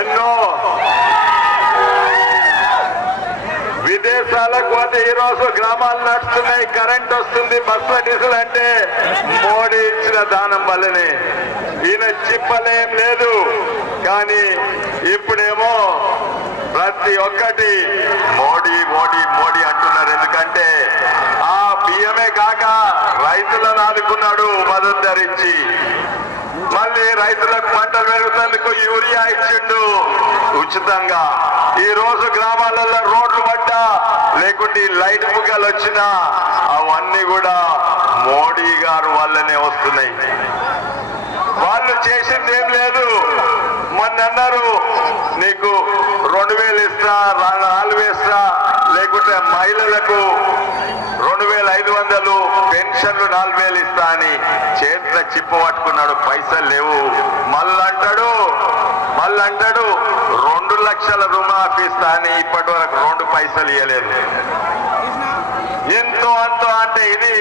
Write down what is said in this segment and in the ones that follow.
ఎన్నో. విదేశాలకు పోతే ఈ రోజు గ్రామాలు నడుస్తున్నాయి కరెంట్ వస్తుంది బస్సుల డీజిల్ అంటే మోడీ ఇచ్చిన దానం వల్లనే. ఈయన చిప్పలేం లేదు కానీ ఇప్పుడేమో ప్రతి ఒక్కటి మోడీ మోడీ మోడీ అంటున్నారు. ఎందుకంటే ఆ బియ్యమే కాక రైతులను ఆదుకున్నాడు మద్దతు ధరించి. రైతులకు పంటలు పెరుగుతందుకు యూరియా ఇచ్చిండు. ఉచితంగా. ఈ రోజు గ్రామాలలో రోడ్లు పడ్డా లేకుంటే ఈ లైట్ బుగ్గలు వచ్చినా అవన్నీ కూడా మోడీ గారు వల్లనే వస్తున్నాయి. వాళ్ళు చేసింది ఏం లేదు. మొన్న అన్నారు నీకు రెండు వేలు ఇస్తా నాలుగు వేస్తా లేకుంటే మహిళలకు రెండు వేల ఐదు వందలు పెన్షన్లు నాలుగు వేలు ఇస్తా అని. చేతిలో చిప్ప పట్టుకున్నాడు పైసలు లేవు. మళ్ళంటాడు మళ్ళంటాడు రెండు లక్షల రుణమాఫీ స్థాని ఇప్పటి వరకు రెండు పైసలు ఇవ్వలేదు ఎంతో అంతో అంటే ఇది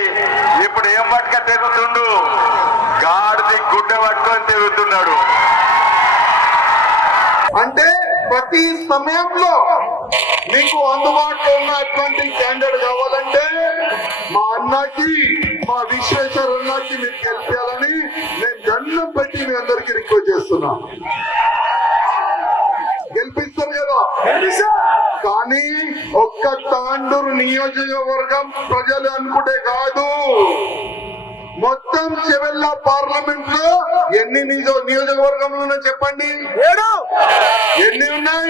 ఇప్పుడు ఏం పట్టుక తిరుగుతుండు గాడిది గుడ్డ పట్టుకొని తిరుగుతున్నాడు అంటే ప్రతి సమయంలో మీకు అందుబాటులో ఉన్నటువంటి స్టాండర్డ్ కావాలంటే మా అన్నకి మా విశ్వేశ్వర అన్నకి మీరు గెలిపించాలని నేను దండం పెట్టి మీ అందరికి రిక్వెస్ట్ చేస్తున్నా. గెలిపిస్తారు కదా? కానీ ఒక్క తాండూరు నియోజకవర్గం ప్రజలు అనుకుంటే కాదు. మొత్తం చెవెల్ల పార్లమెంట్లో ఎన్ని నియోజకవర్గంలో ఉన్నాయో చెప్పండి. ఎన్ని ఉన్నాయి